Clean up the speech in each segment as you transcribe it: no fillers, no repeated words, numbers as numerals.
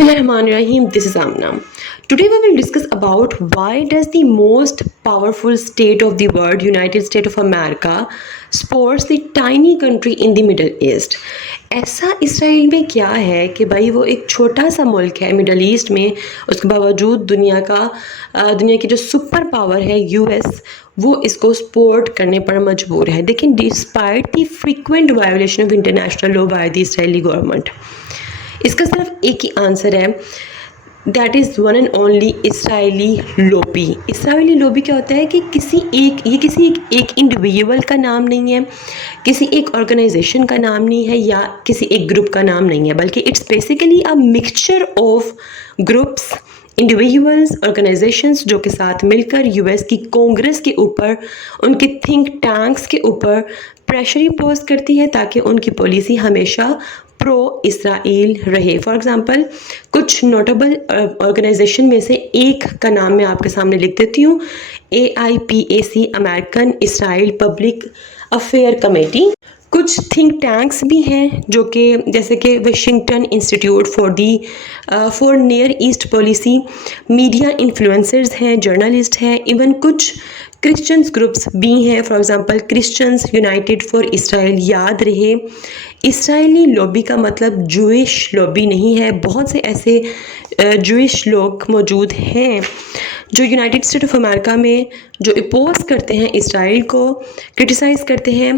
Bismillahirrahmanirrahim. This is Amna. Today we will discuss about why does the most powerful state of the world, United States of America, supports the tiny country in the Middle East. ऐसा Israel में क्या है कि भाई वो एक छोटा सा मुल्क है मिडल ईस्ट में, उसके बावजूद दुनिया की जो सुपर पावर है यूएस, वो इसको सपोर्ट करने पर मजबूर है. लेकिन despite the frequent violation of international law by the Israeli government, इसका सिर्फ एक ही आंसर है, that is one and only Israeli lobby. Israeli lobby क्या होता है कि किसी एक इंडिविजुअल का नाम नहीं है, किसी एक ऑर्गेनाइजेशन का नाम नहीं है, या किसी एक ग्रुप का नाम नहीं है, बल्कि it's basically a mixture of groups, individuals, organisations जो के साथ मिलकर यूएस की कांग्रेस के ऊपर, उनके थिंक टैंक्स के ऊपर प्रेशर इम्पोज करती है ताकि उनकी पॉलिसी हमेशा प्रो इसराइल रहे. फॉर एग्ज़ाम्पल कुछ नोटेबल ऑर्गेनाइजेशन में से एक का नाम मैं आपके सामने लिख देती हूँ. AIPAC, American Israel public affair committee. कुछ थिंक टैंक्स भी हैं जो कि जैसे कि Washington institute for near east policy, media influencers हैं, जर्नलिस्ट हैं, इवन कुछ क्रिश्चियंस ग्रुप्स भी हैं. For example Christians United for Israel. याद रहे, इसराइली लॉबी का मतलब जूइश लॉबी नहीं है. बहुत से ऐसे जूइश लोग मौजूद हैं जो यूनाइटेड स्टेट ऑफ अमेरिका में जो अपोज करते हैं इसराइल को, क्रिटिसाइज़ करते हैं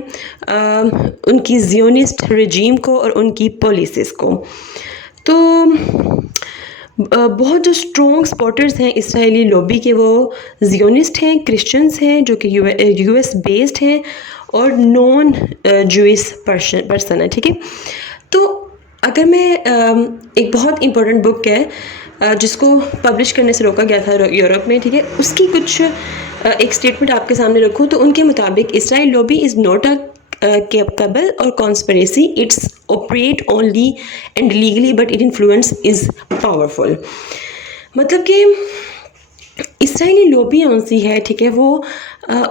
उनकी ज़ियोनिस्ट रजीम को और उनकी पॉलिसीज़ को. तो बहुत जो स्ट्रॉन्ग सपोर्टर्स हैं इसराइली लॉबी के, वो ज़ियोनिस्ट हैं, क्रिश्चियंस हैं जो कि यूएस बेस्ड हैं और नॉन जूइश पर्सन है. ठीक है, तो अगर मैं एक बहुत इम्पोर्टेंट बुक है जिसको पब्लिश करने से रोका गया था यूरोप में, ठीक है, उसकी कुछ एक स्टेटमेंट आपके सामने रखूँ तो उनके मुताबिक Israel lobby is not a capable or conspiracy, it's operate only and legally but its influence is powerful. मतलब कि इसराइली लॉबी कौन सी है, ठीक है, वो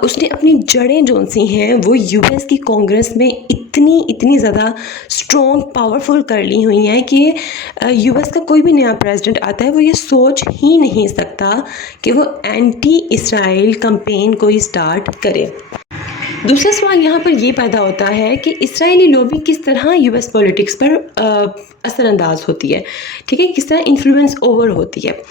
उसने अपनी जड़ें जो सी हैं वो यूएस की कांग्रेस में इतनी ज़्यादा स्ट्रॉन्ग पावरफुल कर ली हुई हैं कि यूएस का कोई भी नया प्रेसिडेंट आता है वो ये सोच ही नहीं सकता कि वो एंटी इसराइल कैंपेन कोई स्टार्ट करे. दूसरा सवाल यहाँ पर ये पैदा होता है कि इसराइली लॉबी किस तरह यूएस पॉलिटिक्स पर असरअंदाज होती है, ठीक है, किस तरह इन्फ्लुएंस ओवर होती है.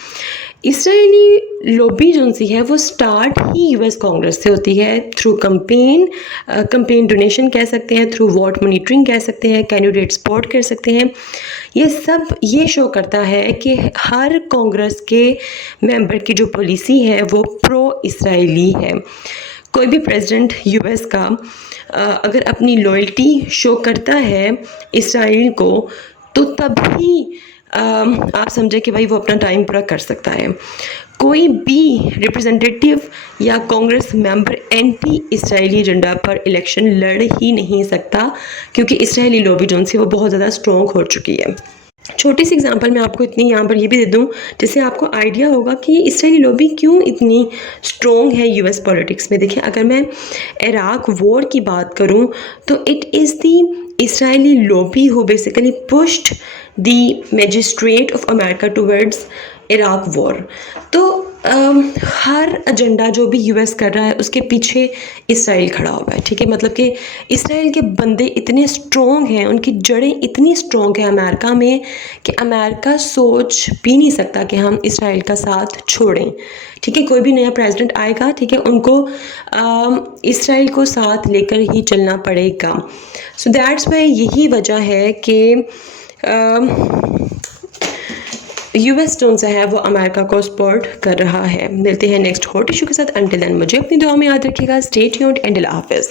इसराइली लॉबी जो सी है वो स्टार्ट ही यूएस कांग्रेस से होती है, थ्रू कंपेन डोनेशन कह सकते हैं, थ्रू वोट मॉनिटरिंग कह सकते हैं, कैंडिडेट सपोर्ट कर सकते हैं. ये सब ये शो करता है कि हर कांग्रेस के मेंबर की जो पॉलिसी है वो प्रो इसराइली है. कोई भी प्रेसिडेंट यूएस का अगर अपनी लॉयल्टी शो करता है इसराइल को तो तभी आप समझे कि भाई वो अपना टाइम पूरा कर सकता है. कोई भी रिप्रेजेंटेटिव या Congress member anti Israeli agenda पर इलेक्शन लड़ ही नहीं सकता क्योंकि इसराइली लॉबी जो सी वो बहुत ज़्यादा स्ट्रॉन्ग हो चुकी है. छोटी सी एग्जांपल मैं आपको इतनी यहाँ पर ये भी दे दूँ जिससे आपको आइडिया होगा कि इसराइली लॉबी क्यों इतनी स्ट्रॉन्ग है यूएस पॉलिटिक्स में. देखिए, अगर मैं इराक वॉर की बात करूँ तो it is the Israeli lobby who basically pushed the magistrate of America towards Iraq war. तो हर एजेंडा जो भी यूएस कर रहा है उसके पीछे इसराइल खड़ा हुआ है. ठीक है, मतलब कि इसराइल के बंदे इतने स्ट्रॉन्ग हैं, उनकी जड़ें इतनी स्ट्रॉन्ग हैं अमेरिका में कि अमेरिका सोच भी नहीं सकता कि हम इसराइल का साथ छोड़ें. ठीक है, कोई भी नया प्रेसिडेंट आएगा, ठीक है, उनको इसराइल को साथ लेकर ही चलना पड़ेगा. सो दैट्स वाई यही वजह है कि यूएस जो सा है वो अमेरिका को सपोर्ट कर रहा है. मिलते हैं नेक्स्ट हॉट इशू के साथ. अंटिल देन मुझे अपनी दुआ में याद रखिएगा. स्टे ट्यून्ड एंड अल्लाह हाफिज़.